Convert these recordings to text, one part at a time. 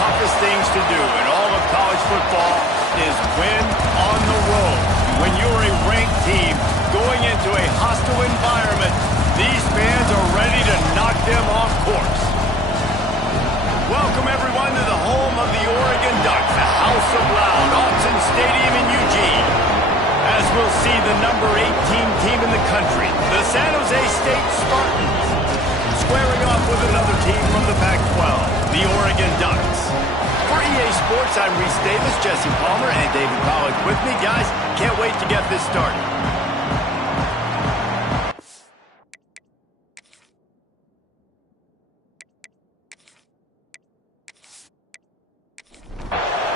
toughest things to do in all of college football is win on the road. When you're a ranked team going into a hostile environment, these fans are ready to knock them off course. Welcome, everyone, to the home of the Oregon Ducks, the House of Loud, Autzen Stadium in Eugene. As we'll see the number 18 team in the country, the San Jose State Spartans, squaring off with another team from the Pac-12, the Oregon Ducks. For EA Sports, I'm Reese Davis, Jesse Palmer, and David Pollack with me. Guys, can't wait to get this started.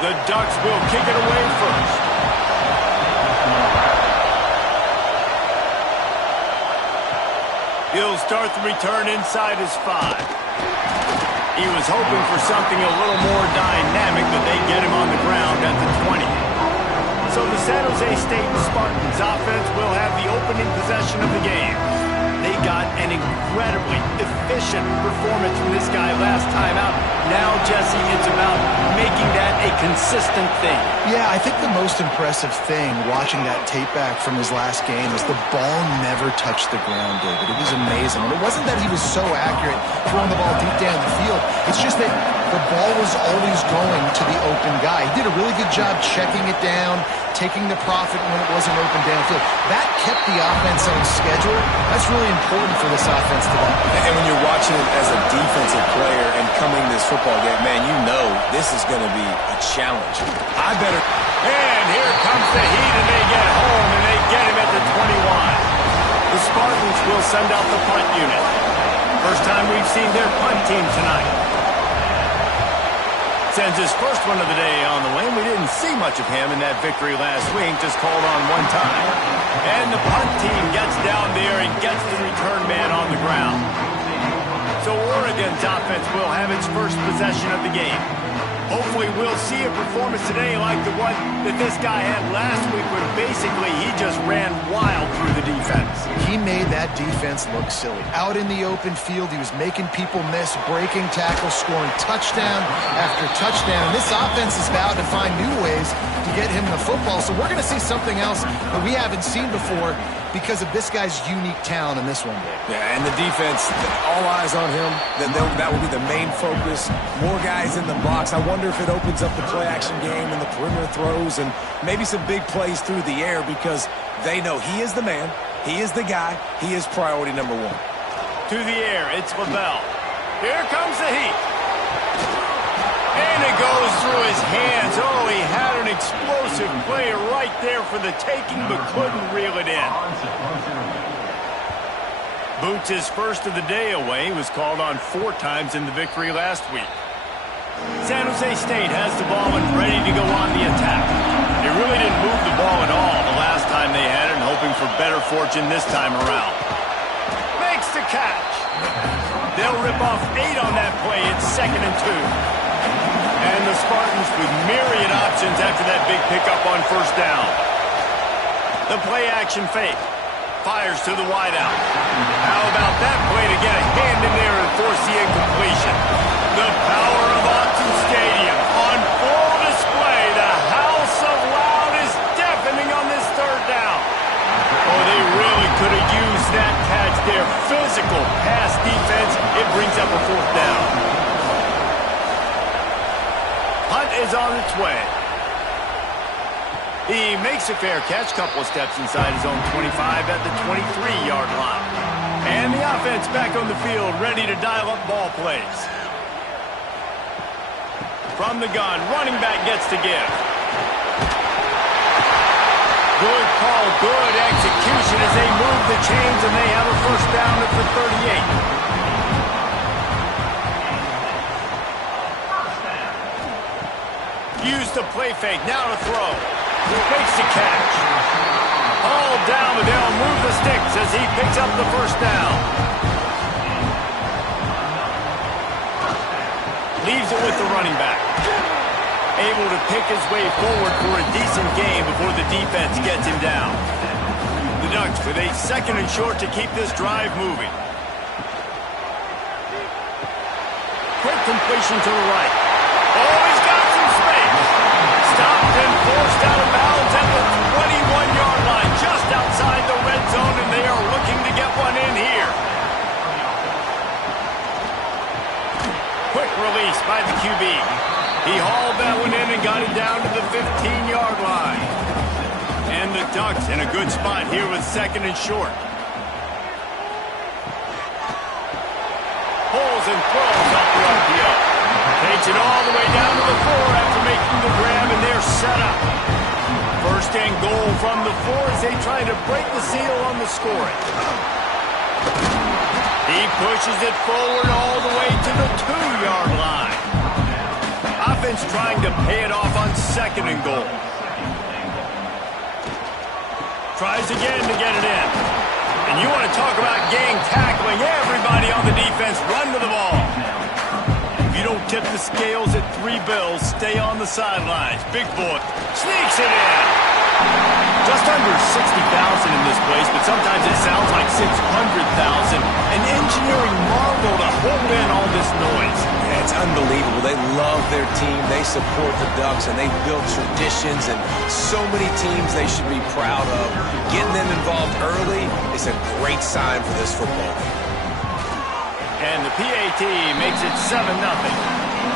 The Ducks will kick it away first. He'll start the return inside his 5. He was hoping for something a little more dynamic, but they get him on the ground at the 20. So the San Jose State Spartans offense will have the opening possession of the game. They got an incredibly efficient performance from this guy last time out. Now, Jesse, it's about making that a consistent thing. Yeah, I think the most impressive thing watching that tape back from his last game is the ball never touched the ground, David. It was amazing. And it wasn't that he was so accurate throwing the ball deep down the field. It's just that the ball was always going to the open guy. He did a really good job checking it down, taking the profit when it wasn't open downfield. That kept the offense on schedule. That's really important for this offense today. And when you're watching it as a defensive player and coming this football game, man, you know this is going to be a challenge. And here comes the heat, and they get home, and they get him at the 21. The Spartans will send out the punt unit. First time we've seen their punt team tonight. Sends his first one of the day on the wing. We didn't see much of him in that victory last week, just called on one time. And the punt team gets down there and gets the return man on the ground. So Oregon's offense will have its first possession of the game. Hopefully we'll see a performance today like the one that this guy had last week, where basically he just ran wild through the defense. He made that defense look silly. Out in the open field, he was making people miss, breaking tackles, scoring touchdown after touchdown. This offense is about to find new ways to get him the football. So we're going to see something else that we haven't seen before because of this guy's unique talent in this one, Dave. Yeah, and the defense, all eyes on him. That will be the main focus. More guys in the box. I wonder if it opens up the play-action game and the perimeter throws and maybe some big plays through the air, because they know he is the man, he is the guy, he is priority number 1. To the air, it's Lavelle. Here comes the heat. And it goes through his hands. Oh, he had an explosive play right there for the taking, but couldn't reel it in. Boots' first of the day away. Was called on 4 times in the victory last week. San Jose State has the ball and ready to go on the attack. They really didn't move the ball at all the last time they had it, and hoping for better fortune this time around. Makes the catch. They'll rip off 8 on that play. It's 2nd and 2. And the Spartans with myriad options after that big pickup on first down. The play action fake. Fires to the wideout. How about that play to get a hand in there and force the incompletion? The power of Autzen Stadium on full display. The House of Loud is deafening on this 3rd down. Oh, they really could have used that catch there. Physical pass defense. It brings up a 4th down. Hunt is on its way. He makes a fair catch, couple of steps inside his own 25 at the 23-yard line. And the offense back on the field, ready to dial up ball plays. From the gun, running back gets to give. Good call, good execution as they move the chains, and they have a first down at the 38. Use the play fake, now to throw. Makes the catch. All down, but they'll move the sticks as he picks up the first down. Leaves it with the running back. Able to pick his way forward for a decent game before the defense gets him down. The Ducks with a 2nd and short to keep this drive moving. Quick completion to the right. Oh! out of bounds at the 21-yard line, just outside the red zone, and they are looking to get one in here. Quick release by the QB. He hauled that one in and got it down to the 15-yard line. And the Ducks in a good spot here with second and short. Pulls and throws off the RPO. Takes it all the way down to the 4 after making the grab, and they're set up. First and goal from the 4 as they try to break the seal on the scoring. He pushes it forward all the way to the 2-yard line. Offense trying to pay it off on second and goal. Tries again to get it in. And you want to talk about gang tackling. Everybody on the defense run to the ball. If you don't tip the scales at 3 bills, stay on the sidelines. Big boy sneaks it in. Just under 60,000 in this place, but sometimes it sounds like 600,000. An engineering marvel to hold in all this noise. Yeah, it's unbelievable. They love their team. They support the Ducks, and they've built traditions and so many teams they should be proud of. Getting them involved early is a great sign for this football game. And the PAT makes it 7-0.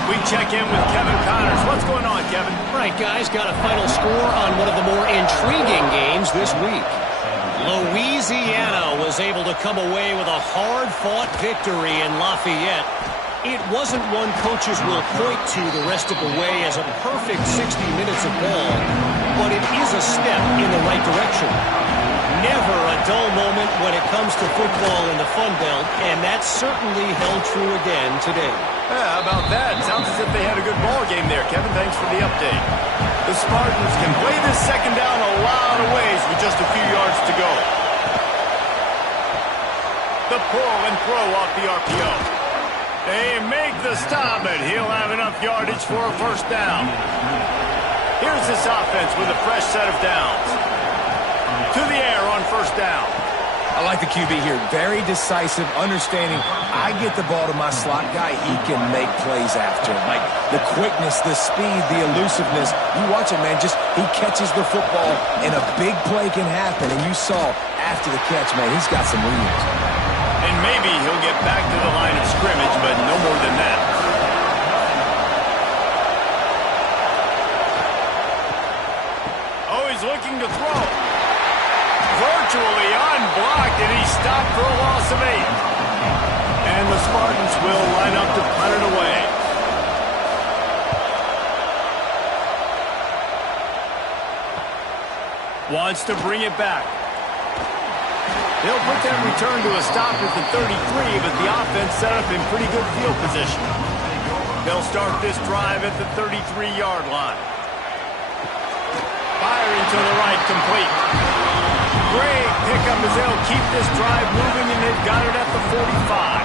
We check in with Kevin Connors. What's going on, Kevin? Right, guys, got a final score on one of the more intriguing games this week. Louisiana was able to come away with a hard-fought victory in Lafayette. It wasn't one coaches will point to the rest of the way as a perfect 60 minutes of ball, but it is a step in the right direction. Never a dull moment when it comes to football in the Fun Belt, and that certainly held true again today. Yeah, how about that? Sounds as if they had a good ball game there, Kevin. Thanks for the update. The Spartans can play this second down a lot of ways with just a few yards to go. The pull and throw off the RPO. They make the stop, and he'll have enough yardage for a first down. Here's this offense with a fresh set of downs. To the air on first down. I like the QB here. Very decisive, understanding. I get the ball to my slot guy, he can make plays after. Like the quickness, the speed, the elusiveness. You watch it, man. Just he catches the football, and a big play can happen. And you saw after the catch, man, he's got some wheels. And maybe he'll get back to the line of scrimmage, but no more than that. Oh, he's looking to throw. Virtually unblocked, and he's stopped for a loss of 8. And the Spartans will line up to punt it away. Wants to bring it back. They'll put that return to a stop at the 33, but the offense set up in pretty good field position. They'll start this drive at the 33-yard line. Firing to the right, complete. Great pickup as they'll keep this drive moving, and they've got it at the 45.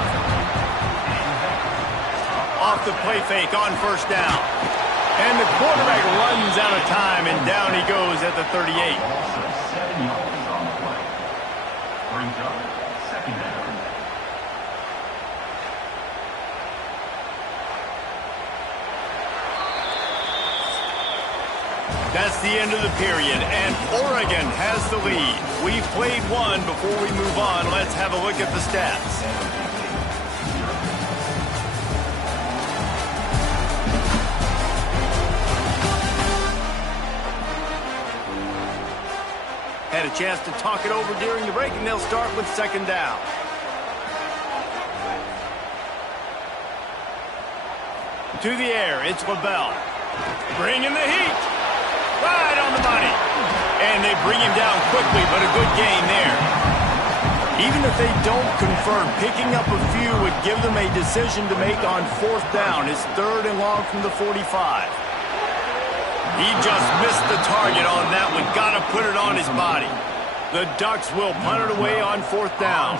Off the play fake on first down. And the quarterback runs out of time, and down he goes at the 38. That's the end of the period, and Oregon has the lead. We've played one. Before we move on, let's have a look at the stats. Had a chance to talk it over during the break, and they'll start with second down. To the air, it's LaBelle. Bringing the heat. Right on the money. And they bring him down quickly, but a good gain there. Even if they don't convert, picking up a few would give them a decision to make on fourth down. It's 3rd and long from the 45. He just missed the target on that one. Got to put it on his body. The Ducks will punt it away on fourth down.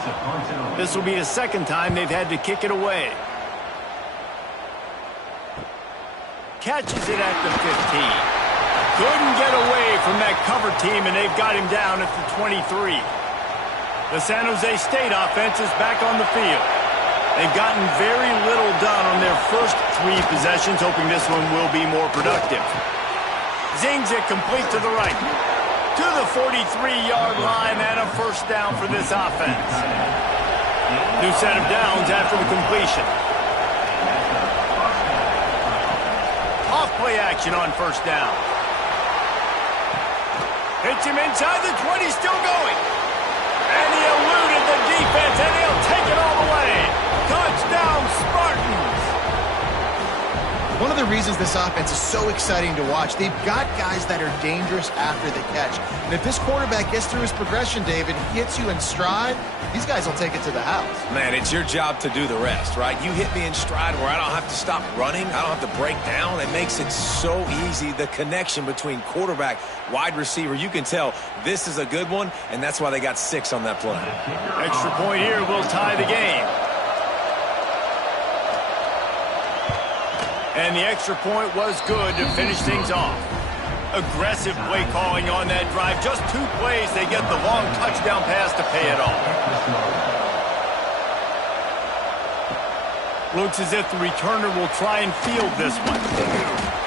This will be the second time they've had to kick it away. Catches it at the 15. Couldn't get away from that cover team, and they've got him down at the 23. The San Jose State offense is back on the field. They've gotten very little done on their first 3 possessions, hoping this one will be more productive. Zings it complete to the right. To the 43-yard line and a first down for this offense. New set of downs after the completion. Off play action on first down. Hits him inside the 20, still going. And he eluded the defense, and he'll take it all the way. Touchdown, Spartans. One of the reasons this offense is so exciting to watch, they've got guys that are dangerous after the catch. And if this quarterback gets through his progression, David, hits you in stride, these guys will take it to the house. Man, it's your job to do the rest, right? You hit me in stride where I don't have to stop running. I don't have to break down. It makes it so easy, the connection between quarterback, wide receiver. You can tell this is a good one, and that's why they got 6 on that play. Extra point here will tie the game. And the extra point was good to finish things off. Aggressive play calling on that drive. Just 2 plays, they get the long touchdown pass to pay it off. Looks as if the returner will try and field this one.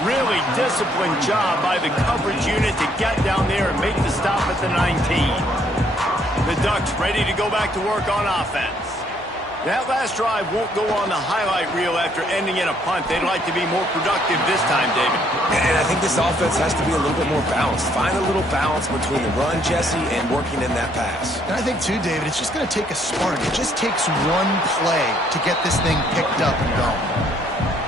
Really disciplined job by the coverage unit to get down there and make the stop at the 19. The Ducks ready to go back to work on offense. That last drive won't go on the highlight reel after ending in a punt. They'd like to be more productive this time, David. And I think this offense has to be a little bit more balanced. Find a little balance between the run, Jesse, and working in that pass. And I think, too, David, it's just going to take a spark. It just takes one play to get this thing picked up and going.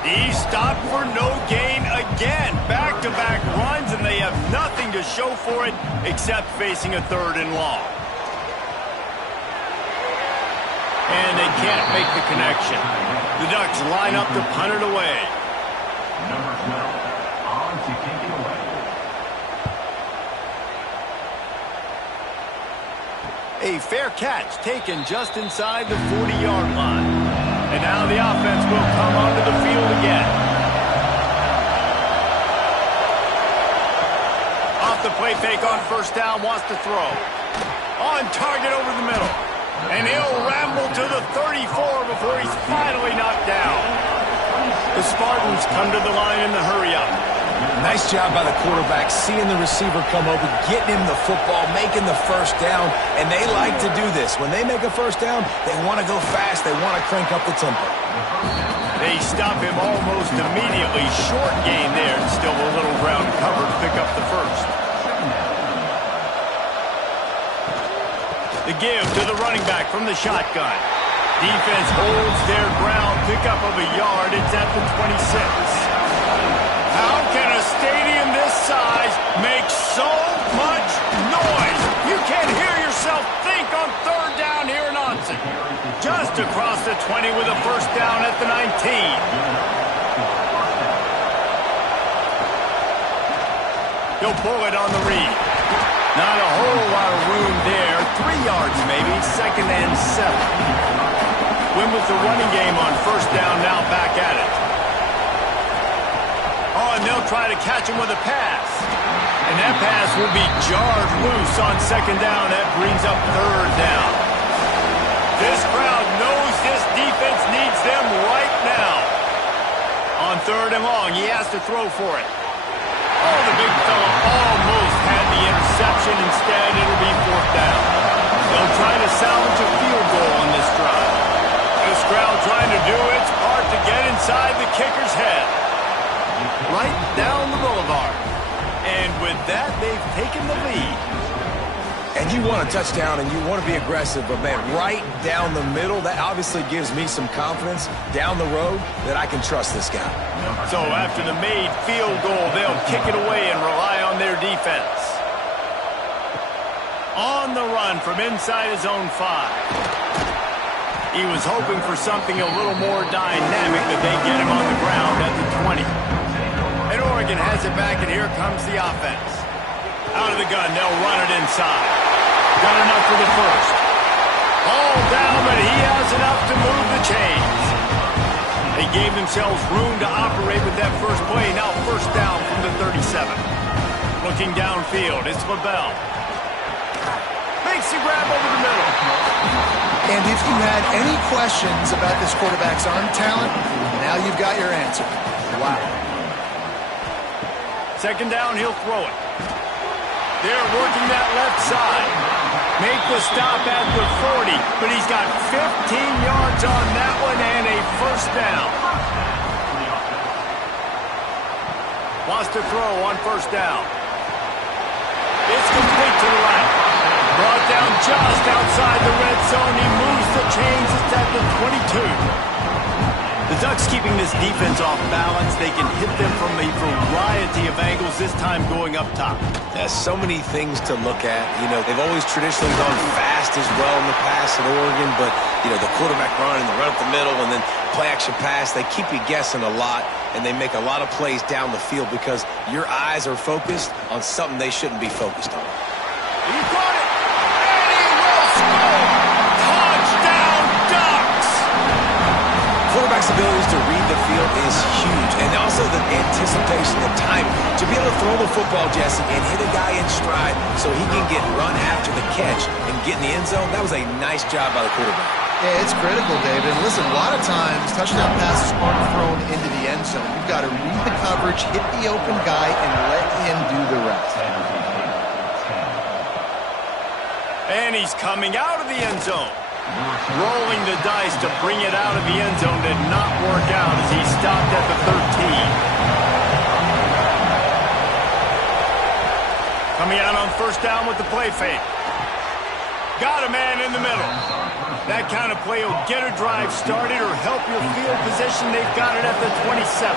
He stopped for no gain again. Back-to-back runs, and they have nothing to show for it except facing a 3rd and long. And they can't make the connection. The Ducks line up to punt it away. Number 12, on to kick it away. A fair catch taken just inside the 40-yard line. And now the offense will come onto the field again. Off the play fake on first down, wants to throw. On target over the middle. And he'll ramble to the 34 before he's finally knocked down. The Spartans come to the line in the hurry-up. Nice job by the quarterback, seeing the receiver come open, getting him the football, making the first down, and they like to do this. When they make a first down, they want to go fast. They want to crank up the tempo. They stop him almost immediately. Short gain there. Still a little ground cover to pick up the first. The give to the running back from the shotgun. Defense holds their ground. Pickup of a yard. It's at the 26. How can a stadium this size make so much noise? You can't hear yourself think on 3rd down here in Autzen. Just across the 20 with a first down at the 19. He'll pull it on the read. Not a whole lot of room there. 3 yards maybe. 2nd and 7. Win with the running game on first down, now back at it. Oh, and they'll try to catch him with a pass. And that pass will be jarred loose on 2nd down. That brings up 3rd down. This crowd knows this defense needs them right now. On 3rd and long, he has to throw for it. Oh, the big fella almost had the interception. Instead, it'll be 4th down. They'll try to salvage a field goal on this drive. This crowd trying to do its part to get inside the kicker's head. Right down the boulevard. And with that, they've taken the lead. And you want a touchdown and you want to be aggressive, but man, right down the middle, that obviously gives me some confidence down the road that I can trust this guy. So after the made field goal, they'll kick it away and rely on their defense. On the run from inside his own 5. He was hoping for something a little more dynamic, but they get him on the ground at the 20. And Oregon has it back, and here comes the offense. Out of the gun, they'll run it inside. Got enough for the first. All down, but he has enough to move the chains. They gave themselves room to operate with that first play. Now first down from the 37. Looking downfield, it's LaBelle. Makes the grab over the middle. And if you had any questions about this quarterback's arm talent, now you've got your answer. Wow. Second down, he'll throw it. They're working that left side. Make the stop at the 40, but he's got 15 yards on that one and a first down. Wants to throw on first down. It's complete to the right. Brought down just outside the red zone. He moves the chains. It's at the 22. The Ducks keeping this defense off balance. They can hit them from a variety of angles, this time going up top. There's so many things to look at. You know, they've always traditionally gone fast as well in the past at Oregon, but, you know, the quarterback run and the run up the middle and then play-action pass, they keep you guessing a lot, and they make a lot of plays down the field because your eyes are focused on something they shouldn't be focused on. He got it, and he will score! Touchdown, Ducks! Quarterback's abilities to read the field is huge, and also the anticipation, the timing. To be able to throw the football, Jesse, and hit a guy in stride so he can get run after the catch and get in the end zone, that was a nice job by the quarterback. Yeah, it's critical, David. Listen, a lot of times, touchdown passes aren't thrown into the end zone. You've got to read the coverage, hit the open guy, and let him do the rest. And he's coming out of the end zone. Rolling the dice to bring it out of the end zone did not work out as he stopped at the 13. Coming out on first down with the play fake. Got a man in the middle. That kind of play will get a drive started or help your field position. They've got it at the 27.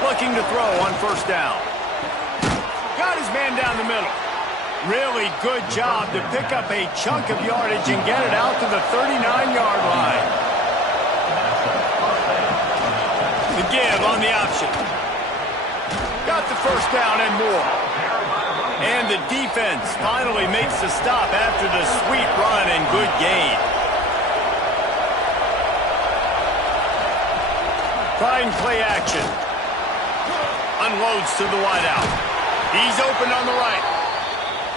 Looking to throw on first down. Got his man down the middle. Really good job to pick up a chunk of yardage and get it out to the 39-yard line. The give on the option. Got the first down and more. And the defense finally makes the stop after the sweet run and good gain. Trying play action. Unloads to the wideout. He's open on the right.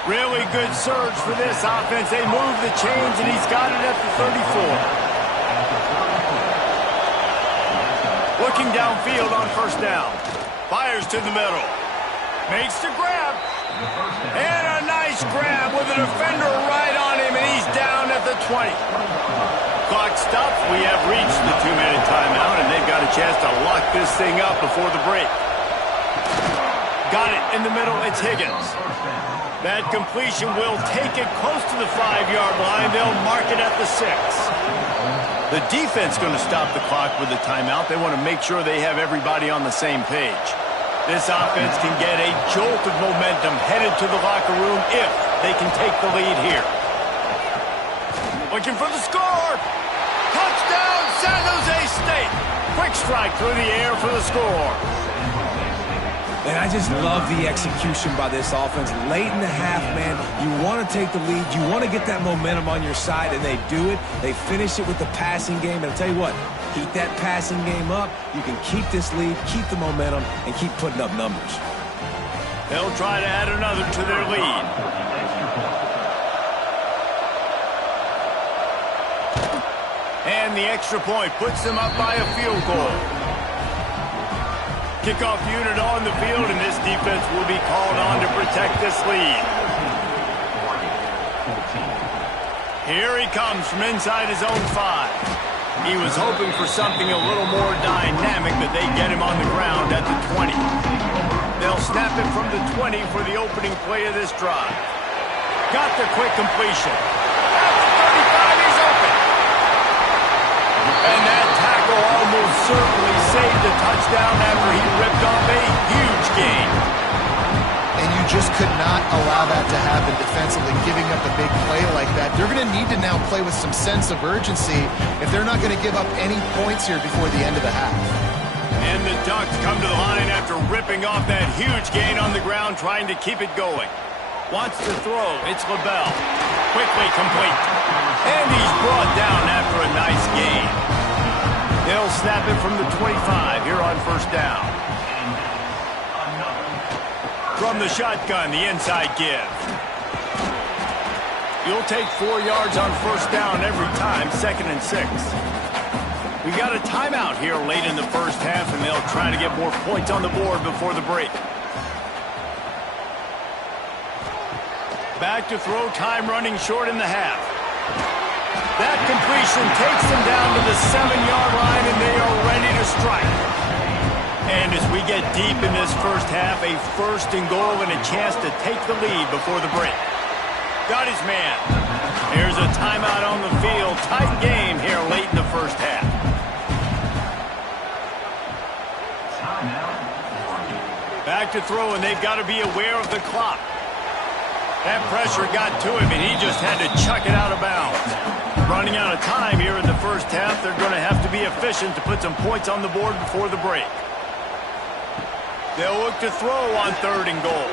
Really good surge for this offense. They move the chains, and he's got it at the 34. Looking downfield on first down. Fires to the middle. Makes the grab. And a nice grab with a defender right on him, and he's down at the 20. Clock stops. We have reached the 2-minute timeout, and they've got a chance to lock this thing up before the break. Got it in the middle. It's Higgins. That completion will take it close to the 5-yard line. They'll mark it at the 6. The defense going to stop the clock with a timeout. They want to make sure they have everybody on the same page. This offense can get a jolt of momentum headed to the locker room if they can take the lead here. Looking for the score. Touchdown, San Jose State. Quick strike through the air for the score. And I just love the execution by this offense. Late in the half, man, you want to take the lead. You want to get that momentum on your side, and they do it. They finish it with the passing game. And I'll tell you what, keep that passing game up. You can keep this lead, keep the momentum, and keep putting up numbers. They'll try to add another to their lead. And the extra point puts them up by a field goal. Kickoff unit on the field, and this defense will be called on to protect this lead. Here he comes from inside his own 5. He was hoping for something a little more dynamic, but they get him on the ground at the 20. They'll snap it from the 20 for the opening play of this drive. Got the quick completion. At the 35, he's open. And that tackle almost certainly saved the touchdown after he ripped off a huge gain. And you just could not allow that to happen defensively, giving up a big play like that. They're going to need to now play with some sense of urgency if they're not going to give up any points here before the end of the half. And the Ducks come to the line after ripping off that huge gain on the ground, trying to keep it going. Wants to throw. It's LaBelle. Quickly complete. And he's brought down after a nice gain. They'll snap it from the 25 here on first down. From the shotgun, the inside give. You'll take 4 yards on first down every time, 2nd and 6. We got a timeout here late in the first half, and they'll try to get more points on the board before the break. Back to throw, time running short in the half. That completion takes them down to the 7-yard line, and they are ready to strike. And as we get deep in this first half, a 1st and goal and a chance to take the lead before the break. Got his man. Here's a timeout on the field. Tight game here late in the first half. Back to throw, and they've got to be aware of the clock. That pressure got to him, and he just had to chuck it out of bounds. Running out of time here in the first half, they're going to have to be efficient to put some points on the board before the break. They'll look to throw on 3rd and goal.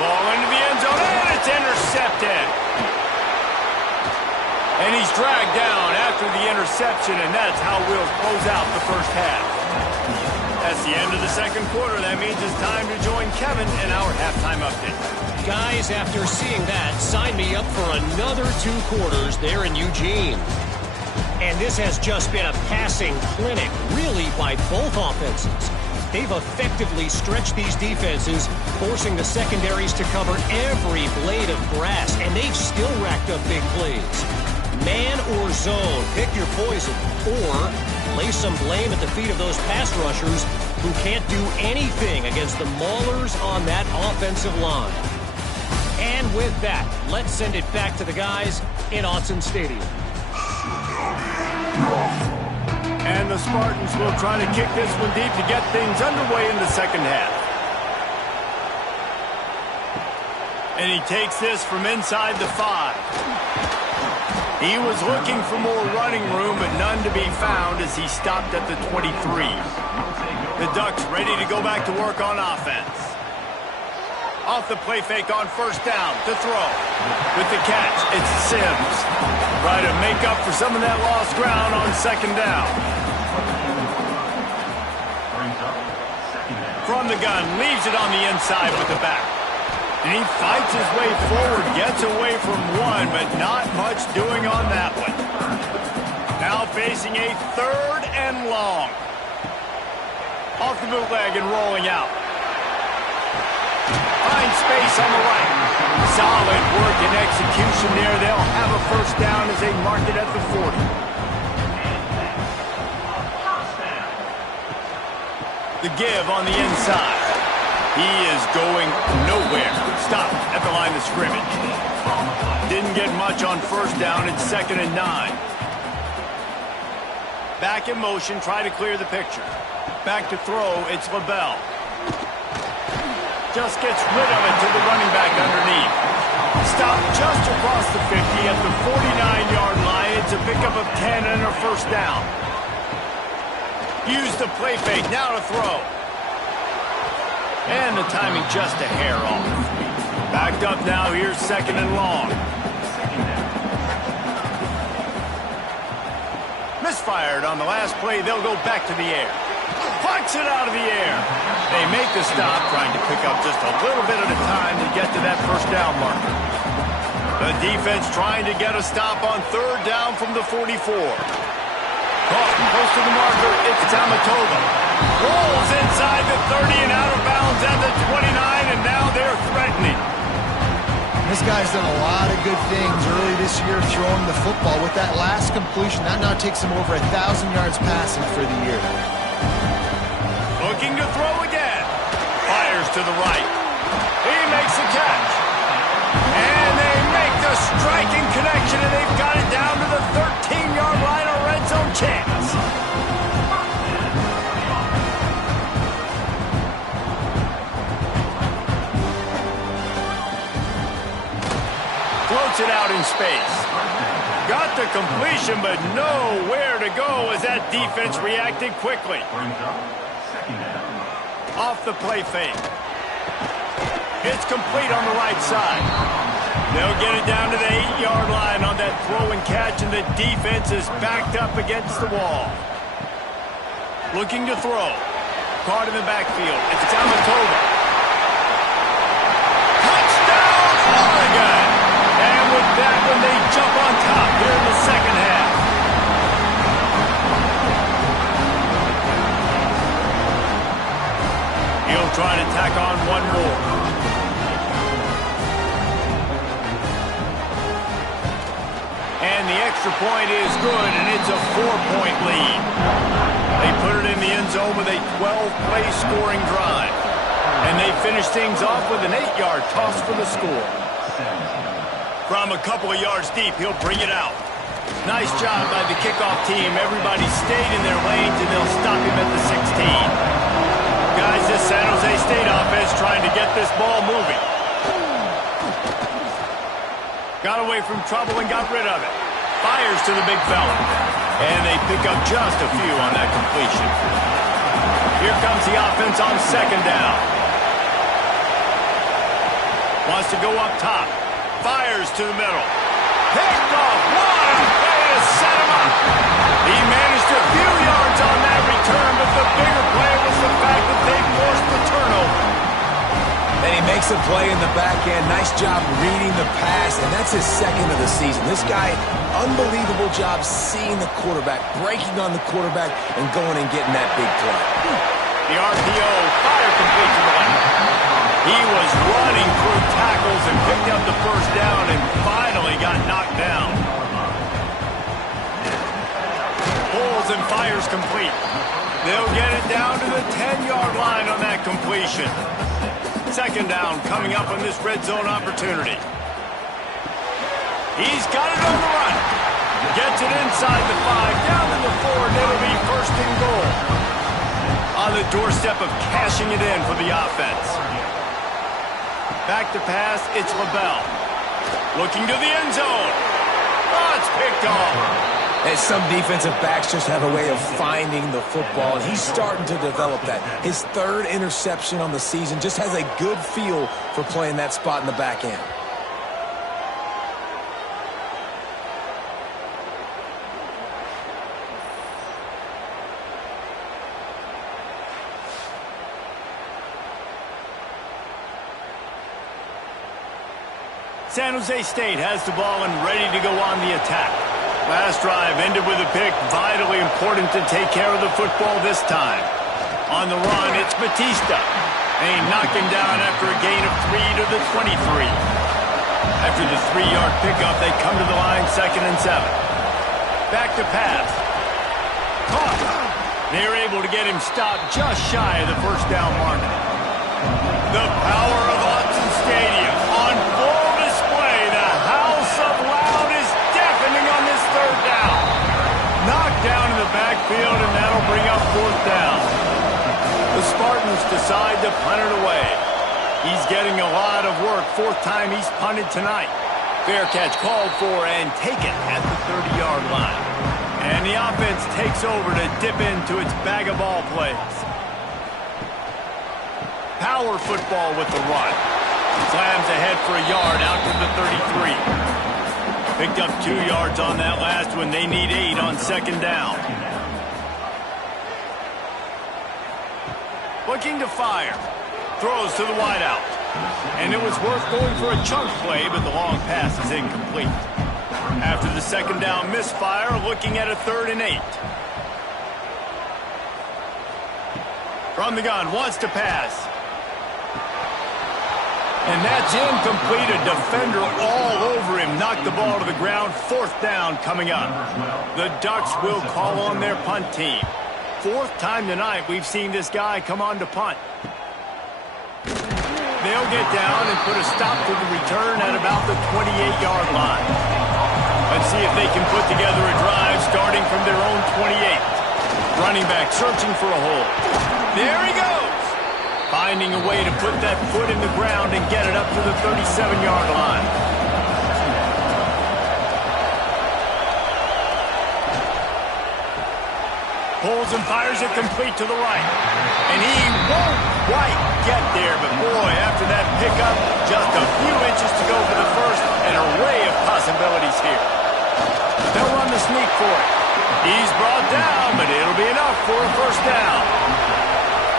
Ball into the end zone, and it's intercepted. And he's dragged down after the interception, and that's how we'll close out the first half. That's the end of the second quarter. That means it's time to join Kevin in our halftime update. Guys, after seeing that, sign me up for another 2 quarters there in Eugene. And this has just been a passing clinic, really, by both offenses. They've effectively stretched these defenses, forcing the secondaries to cover every blade of grass, and they've still racked up big plays. Man or zone, pick your poison, or lay some blame at the feet of those pass rushers who can't do anything against the maulers on that offensive line. And with that, let's send it back to the guys in Autzen Stadium. And the Spartans will try to kick this one deep to get things underway in the second half. And he takes this from inside the 5. He was looking for more running room, but none to be found as he stopped at the 23. The Ducks ready to go back to work on offense. Off the play fake on 1st down to throw. With the catch, it's Sims. Try to make up for some of that lost ground on 2nd down. From the gun, leaves it on the inside with the back. And he fights his way forward, gets away from one, but not much doing on that one. Now facing a 3rd and long. Off the bootleg and rolling out. Finds space on the right. Solid work and execution there. They'll have a 1st down as they mark it at the 40. The give on the inside. He is going nowhere. Stopped at the line of scrimmage. Didn't get much on 1st down. It's 2nd and 9. Back in motion. Try to clear the picture. Back to throw. It's LaBelle. Just gets rid of it to the running back underneath. Stopped just across the 50 at the 49-yard line. It's a pickup of 10 and a 1st down. Use the play fake. Now to throw. And the timing just a hair off. Backed up now. Here's 2nd and long. Misfired on the last play. They'll go back to the air. Plucks it out of the air. They make the stop, trying to pick up just a little bit at a time to get to that 1st down marker. The defense trying to get a stop on 3rd down from the 44. Caught close to the marker, it's Tamatova. Rolls inside the 30 and out of bounds at the 29, and now they're threatening. This guy's done a lot of good things early this year throwing the football. With that last completion, that now takes him over 1,000 yards passing for the year. Looking to throw again. Fires to the right. He makes the catch. And they make the striking connection, and they've got it down to the 13-yard line, a red zone chance. Floats it out in space. Got the completion, but nowhere to go as that defense reacted quickly. Off the play fake. It's complete on the right side. They'll get it down to the 8-yard line on that throw and catch, and the defense is backed up against the wall. Looking to throw. Caught in the backfield. It's Tamatova. Touchdown, Oregon! And with that one, they jump on top here in the second half. and the extra point is good, and it's a 4-point lead. They put it in the end zone with a 12-play scoring drive. And they finish things off with an 8-yard toss for the score. From a couple of yards deep, he'll bring it out. Nice job by the kickoff team. Everybody stayed in their lanes, and they'll stop him at the 16. Guys, this San Jose State offense trying to get this ball moving. Got away from trouble and got rid of it. Fires to the big fella. And they pick up just a few on that completion. Here comes the offense on second down. Wants to go up top. Fires to the middle. Picked off. What a way to set him up. He managed a few yards on that return, but the bigger play was the fact that they forced the turnover. And he makes a play in the back end. Nice job reading the pass, and that's his second of the season. This guy, unbelievable job seeing the quarterback, breaking on the quarterback, and going and getting that big play. The RPO, fire complete to the left. He was running through tackles and picked up the first down and finally got knocked down. Pulls and fires complete. They'll get it down to the 10-yard line on that completion. Second down coming up on this red zone opportunity. He's got it on the run. Gets it inside the 5, down to the 4, and it'll be first and goal. On the doorstep of cashing it in for the offense. Back to pass, it's LaBelle. Looking to the end zone. Oh, it's picked off. And some defensive backs just have a way of finding the football, and he's starting to develop that. His third interception on the season, just has a good feel for playing that spot in the back end. San Jose State has the ball and ready to go on the attack. Last drive ended with a pick. Vitally important to take care of the football this time. On the run, it's Batista. And he knocked him down after a gain of 3 to the 23. After the 3-yard pickup, they come to the line 2nd and 7. Back to pass. Caught. They're able to get him stopped just shy of the first down mark. The power of Autzen Stadium on full display. The house of loud is deafening on this third down. Knocked down in the backfield, and that'll bring up 4th down. The Spartans decide to punt it away. He's getting a lot of work. 4th time he's punted tonight. Fair catch called for and taken at the 30-yard line. And the offense takes over to dip into its bag of ball plays. Power football with the run. Slams ahead for a yard out to the 33. Picked up 2 yards on that last one. They need 8 on 2nd down. Looking to fire. Throws to the wideout. And it was worth going for a chunk play, but the long pass is incomplete. After the 2nd down misfire, looking at a 3rd and 8. From the gun, wants to pass. And that's incomplete. A defender all over him. Knocked the ball to the ground. 4th down coming up. The Ducks will call on their punt team. 4th time tonight we've seen this guy come on to punt. They'll get down and put a stop to the return at about the 28-yard line. Let's see if they can put together a drive starting from their own 28. Running back searching for a hole. There he goes. Finding a way to put that foot in the ground and get it up to the 37-yard line. Pulls and fires it complete to the right. And he won't quite get there, but boy, after that pickup, just a few inches to go for the first, an array of possibilities here. They'll run the sneak for it. He's brought down, but it'll be enough for a 1st down.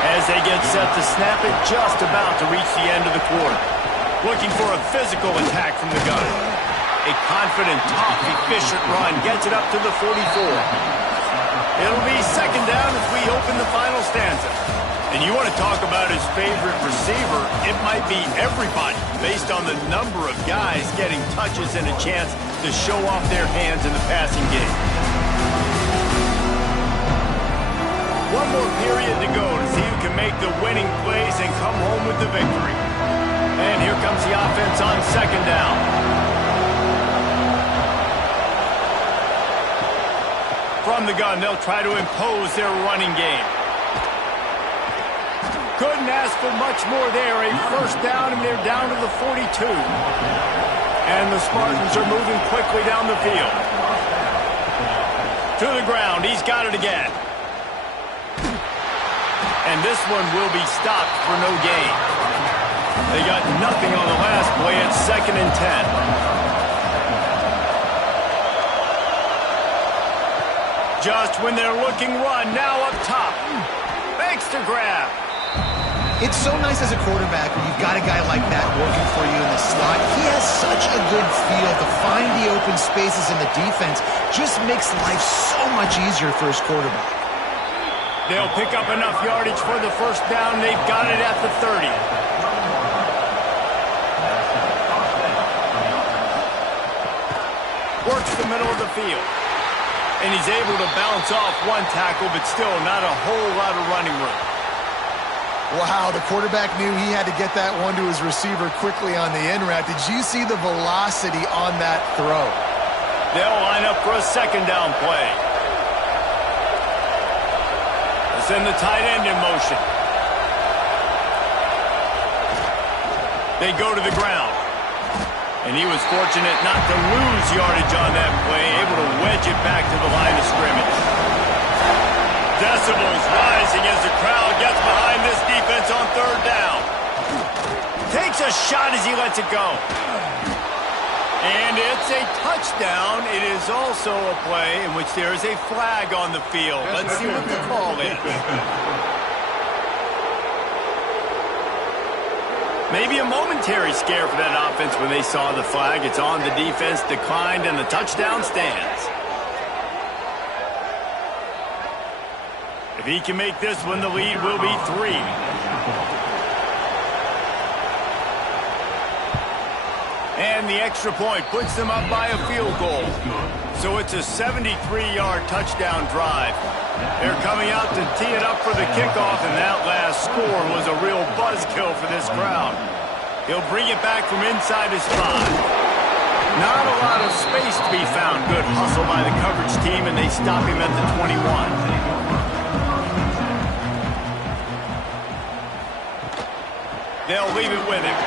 As they get set to snap it, just about to reach the end of the quarter. Looking for a physical attack from the gun. A confident, tough, efficient run gets it up to the 44. It'll be 2nd down as we open the final stanza. And you want to talk about his favorite receiver, it might be everybody based on the number of guys getting touches and a chance to show off their hands in the passing game. One more period to go to see who can make the winning plays and come home with the victory. And here comes the offense on second down. From the gun, they'll try to impose their running game. Couldn't ask for much more there. A first down, and they're down to the 42. And the Spartans are moving quickly down the field. To the ground. He's got it again. And this one will be stopped for no gain. They got nothing on the last play. It's 2nd and 10. Just when they're looking run, now up top. Makes the grab. It's so nice as a quarterback when you've got a guy like that working for you in the slot. He has such a good feel to find the open spaces in the defense. Just makes life so much easier for his quarterback. They'll pick up enough yardage for the first down. They've got it at the 30. Works the middle of the field. And he's able to bounce off one tackle, but still not a whole lot of running room. Wow, the quarterback knew he had to get that one to his receiver quickly on the in route. Did you see the velocity on that throw? They'll line up for a second down play. They'll send the tight end in motion. They go to the ground. And he was fortunate not to lose yardage on that play, able to wedge it back to the line of scrimmage. Decibels rising as the crowd gets behind this defense on third down. Takes a shot as he lets it go. And it's a touchdown. It is also a play in which there is a flag on the field. Let's see what the call is. Maybe a momentary scare for that offense when they saw the flag. It's on, the defense declined, and the touchdown stands. If he can make this one, the lead will be 3. And the extra point puts them up by a field goal. So it's a 73-yard touchdown drive. They're coming out to tee it up for the kickoff, and that last score was a real buzzkill for this crowd. He'll bring it back from inside his 5. Not a lot of space to be found. Good hustle by the coverage team, and they stop him at the 21. They'll leave it with him.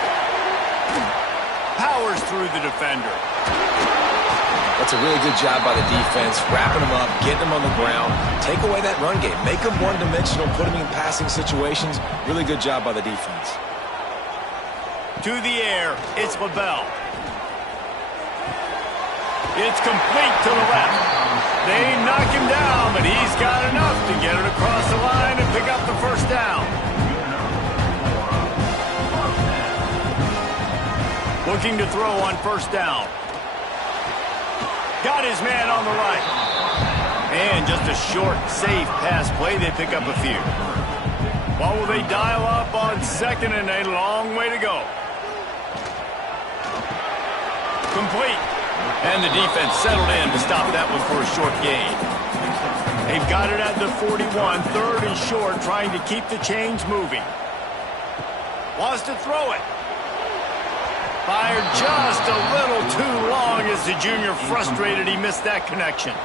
Powers through the defender. That's a really good job by the defense, wrapping them up, getting them on the ground. Take away that run game. Make them one-dimensional, put them in passing situations. Really good job by the defense. To the air, it's LaBelle. It's complete to the left. They knock him down, but he's got enough to get it across the line and pick up the first down. Looking to throw on first down. Got his man on the right. And just a short, safe pass play. They pick up a few. What will they dial up on second, and a long way to go? Complete. And the defense settled in to stop that one for a short gain. They've got it at the 41, third and short, trying to keep the chains moving. Wants to throw it. Fired just a little too long as the junior frustrated he missed that connection.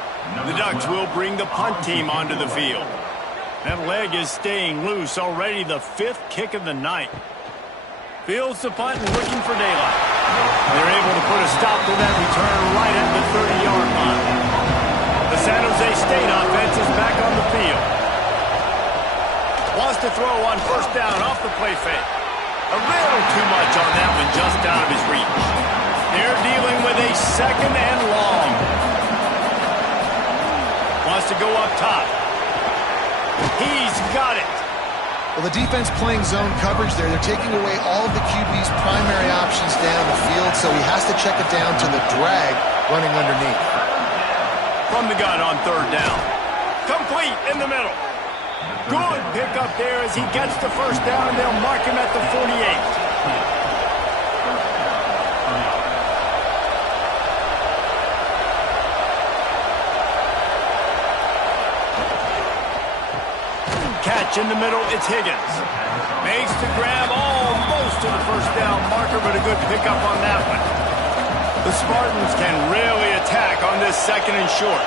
The Ducks will bring the punt team onto the field. That leg is staying loose, already the 5th kick of the night. Fields the punt and looking for daylight. They're able to put a stop to that return right at the 30-yard line. The San Jose State offense is back on the field. Wants to throw on first down off the play fake. A little too much on that one, just out of his reach. They're dealing with a second and long. Wants to go up top. He's got it. Well, the defense playing zone coverage there. They're taking away all of the QB's primary options down the field, so he has to check it down to the drag running underneath. From the gun on third down. Complete in the middle. Good pickup there as he gets the first down, and they'll mark him at the 48. Catch in the middle, it's Higgins. Makes the grab almost to the first down marker, but a good pickup on that one. The Spartans can really attack on this second and short.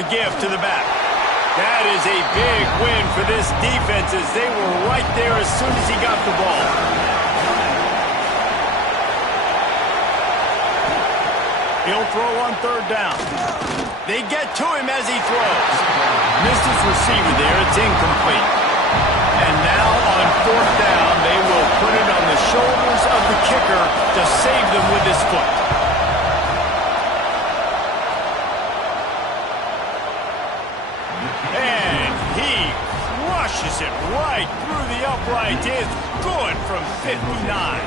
The give to the back. That is a big win for this defense as they were right there as soon as he got the ball. He'll throw on third down. They get to him as he throws. Missed his receiver there. It's incomplete. And now on fourth down, they will put it on the shoulders of the kicker to save them with his foot. And he crushes it right through the upright. It's good from 59.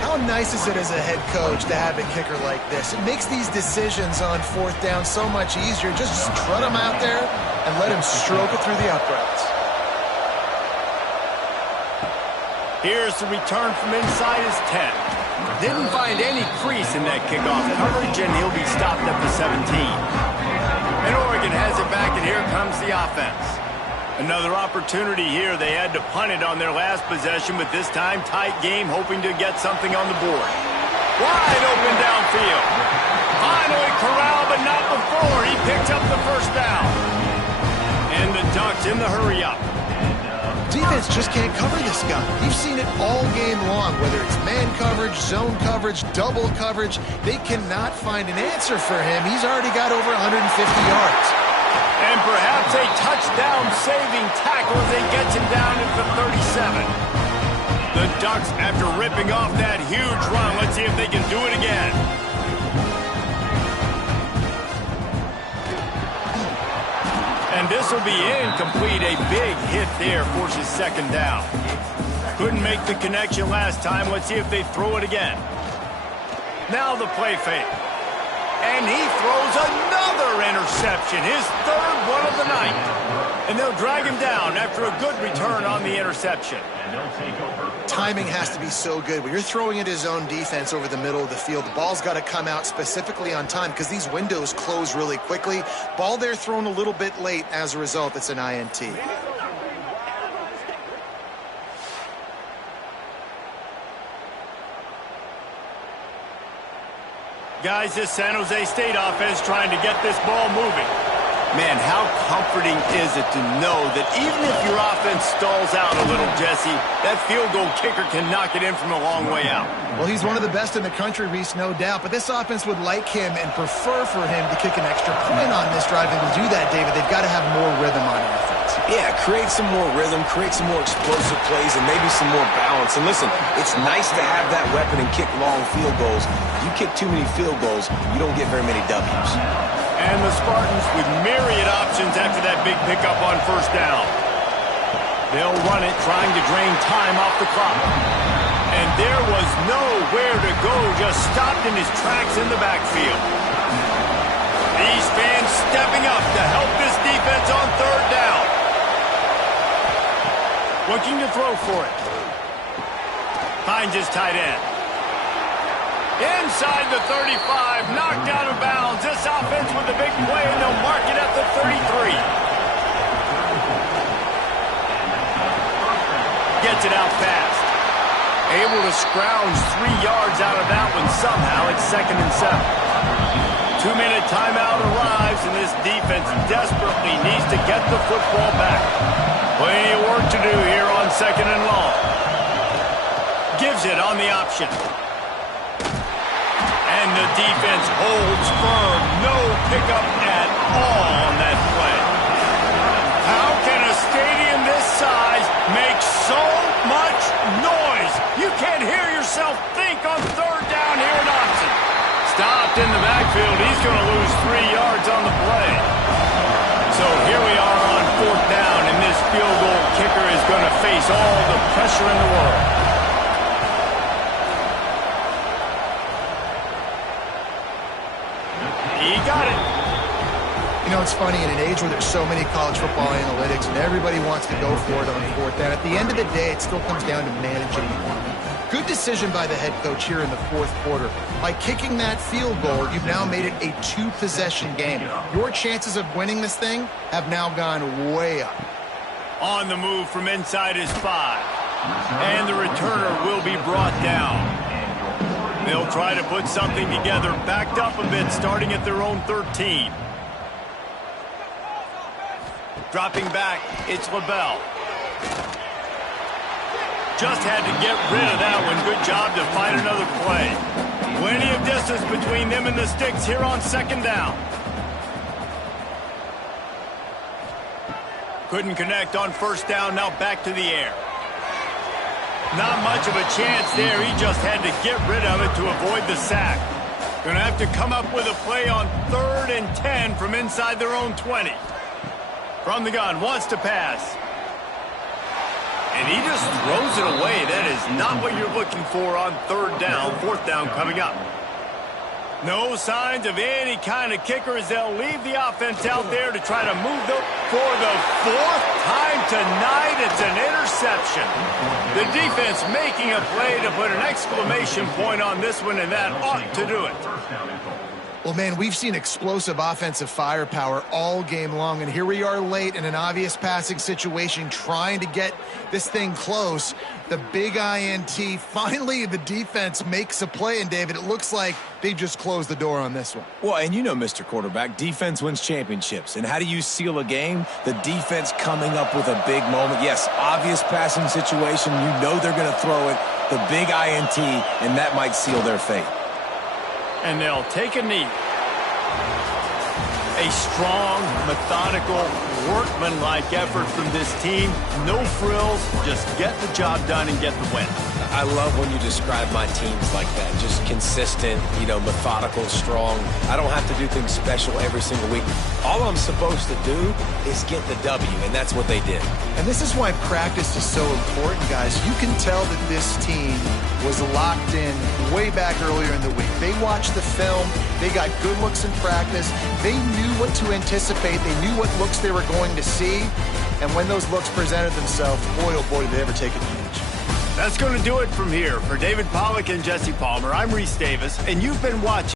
How nice is it as a head coach to have a kicker like this? It makes these decisions on fourth down so much easier. Just strut him out there and let him stroke it through the uprights. Here's the return from inside his 10. Didn't find any crease in that kickoff coverage, and he'll be stopped at the 17. And Oregon has it back, and here comes the offense. Another opportunity here. They had to punt it on their last possession, but this time tight game, hoping to get something on the board. Wide open downfield. Finally corralled, but not before. He picks up the first down. And the Ducks in the hurry-up. Defense just can't cover this guy. You've seen it all game long, whether it's man coverage, zone coverage, double coverage. They cannot find an answer for him. He's already got over 150 yards. And perhaps a touchdown-saving tackle as they get him down at the 37. The Ducks, after ripping off that huge run, let's see if they can do it again. And this will be incomplete. A big hit there forces second down. Couldn't make the connection last time. Let's see if they throw it again. Now the play fake. And he throws another interception, his third one of the night. And they'll drag him down after a good return on the interception. Timing has to be so good. When you're throwing into zone defense over the middle of the field, the ball's got to come out specifically on time because these windows close really quickly. Ball there thrown a little bit late. As a result, it's an INT. Guys, this San Jose State offense trying to get this ball moving. Man, how comforting is it to know that even if your offense stalls out a little, Jesse, that field goal kicker can knock it in from a long way out. Well, he's one of the best in the country, Reese, no doubt. But this offense would like him and prefer for him to kick an extra point on this drive. And to do that, David, they've got to have more rhythm on offense. Yeah, create some more rhythm, create some more explosive plays, and maybe some more balance. And listen, it's nice to have that weapon and kick long field goals. You kick too many field goals, you don't get very many W's. And the Spartans with myriad options after that big pickup on first down. They'll run it, trying to drain time off the clock. And there was nowhere to go, just stopped in his tracks in the backfield. These fans stepping up to help this defense on third down. Looking to throw for it. Finds his tight end. Inside the 35, knocked out of bounds. This offense with a big play, and they'll mark it at the 33. Gets it out fast. Able to scrounge 3 yards out of that one somehow. It's 2nd and 7. 2-minute timeout arrives, and this defense desperately needs to get the football back. Plenty of work to do here on 2nd and long. Gives it on the option. And the defense holds firm. No pickup at all on that play. How can a stadium this size make so much noise? You can't hear yourself think on third down here in Austin. Stopped in the backfield. He's going to lose 3 yards on the play. So here we are on fourth down, and this field goal kicker is going to face all the pressure in the world. He got it. You know, it's funny, in an age where there's so many college football analytics and everybody wants to go for it on fourth down, at the end of the day, it still comes down to managing the clock. Good decision by the head coach here in the fourth quarter. By kicking that field goal, you've now made it a two-possession game. Your chances of winning this thing have now gone way up. On the move from inside his 5. And the returner will be brought down. They'll try to put something together, backed up a bit, starting at their own 13. Dropping back, it's LaBelle. Just had to get rid of that one. Good job to find another play. Plenty of distance between them and the sticks here on second down. Couldn't connect on first down, now back to the air. Not much of a chance there. He just had to get rid of it to avoid the sack. Gonna have to come up with a play on 3rd and 10 from inside their own 20. From the gun, wants to pass. And he just throws it away. That is not what you're looking for on 3rd down. 4th down coming up. No signs of any kind of kicker as they'll leave the offense out there to try to move for the 4th time tonight. It's an interception. The defense making a play to put an exclamation point on this one, and that ought to do it. Well, man, we've seen explosive offensive firepower all game long, and here we are late in an obvious passing situation trying to get this thing close. The big INT, finally the defense makes a play, and David, it looks like they just closed the door on this one. Well, and you know, Mr. Quarterback, defense wins championships. And how do you seal a game? The defense coming up with a big moment. Yes, obvious passing situation. You know they're going to throw it. The big INT, and that might seal their fate. And they'll take a knee. A strong, methodical, workmanlike effort from this team. No frills, just get the job done and get the win. I love when you describe my teams like that. Just consistent, methodical, strong. I don't have to do things special every single week. All I'm supposed to do is get the W, and that's what they did. And this is why practice is so important, guys. You can tell that this team was locked in way back earlier in the week. They watched the film. They got good looks in practice. They knew what to anticipate. They knew what looks they were going to see. And when those looks presented themselves, boy, oh boy, did they ever take advantage. That's going to do it from here. For David Pollack and Jesse Palmer, I'm Reese Davis, and you've been watching